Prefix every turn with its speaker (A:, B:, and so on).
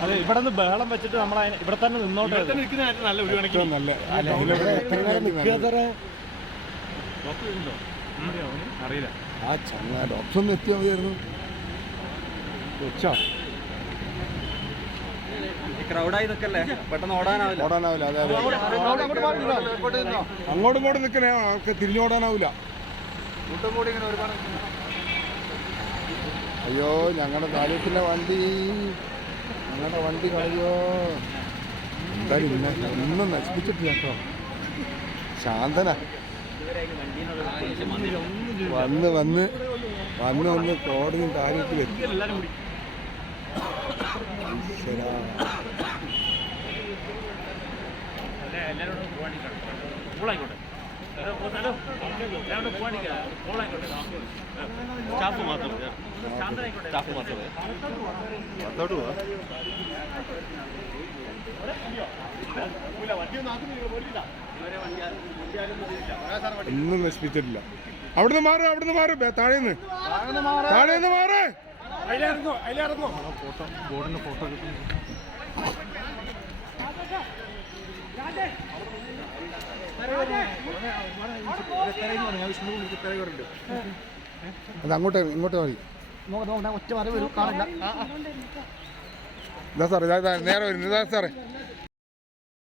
A: അതെ ഇവിടെ നിന്ന് ബഹളം വെച്ചിട്ട് നമ്മൾ ഇവിടെ തന്നെ നിന്നോട്ടെ
B: നല്ല ഒരു കണക്കിന്
C: നല്ല
B: അറിയില്ല
C: ആ ചങ്ങ ഡോക്ടർ ഒന്ന് മതിയായിരുന്നു
A: പെട്ടെന്ന് ഓടാനാവില്ല
C: ഓടാനാവില്ല അങ്ങോട്ടും ഇങ്ങോട്ടും നിൽക്കണേ തിരിഞ്ഞോടാനാവില്ല അയ്യോ ഞങ്ങളുടെ താലൂക്കിന്റെ വണ്ടി. ഞങ്ങളുടെ വണ്ടി കളയോ. എന്തായാലും ഇന്ന നശിപ്പിച്ചിട്ടില്ല കേട്ടോ. ശാന്തന. വന്ന് വന്ന് വന്ന് വന്ന് കോടതിയും താലൂക്കിലെത്തി ഈശ്വരാ.
B: സ്റ്റാഫ് മാത്രം സ്റ്റാഫ് മാത്രം
C: ഒന്നും നശിപ്പിച്ചിട്ടില്ല. അവിടുന്ന് മാറും അവിടുന്ന് മാറും. താഴേന്ന്. താഴേന്ന് മാറ്.
A: ഫോട്ടോ
C: അത് അങ്ങോട്ട് ഇങ്ങോട്ട് മതി
A: ഒറ്റ മറിവ് വരും കാണില്ല
C: ഇതാ സാറേ നേരെ വരുന്നു സാറേ.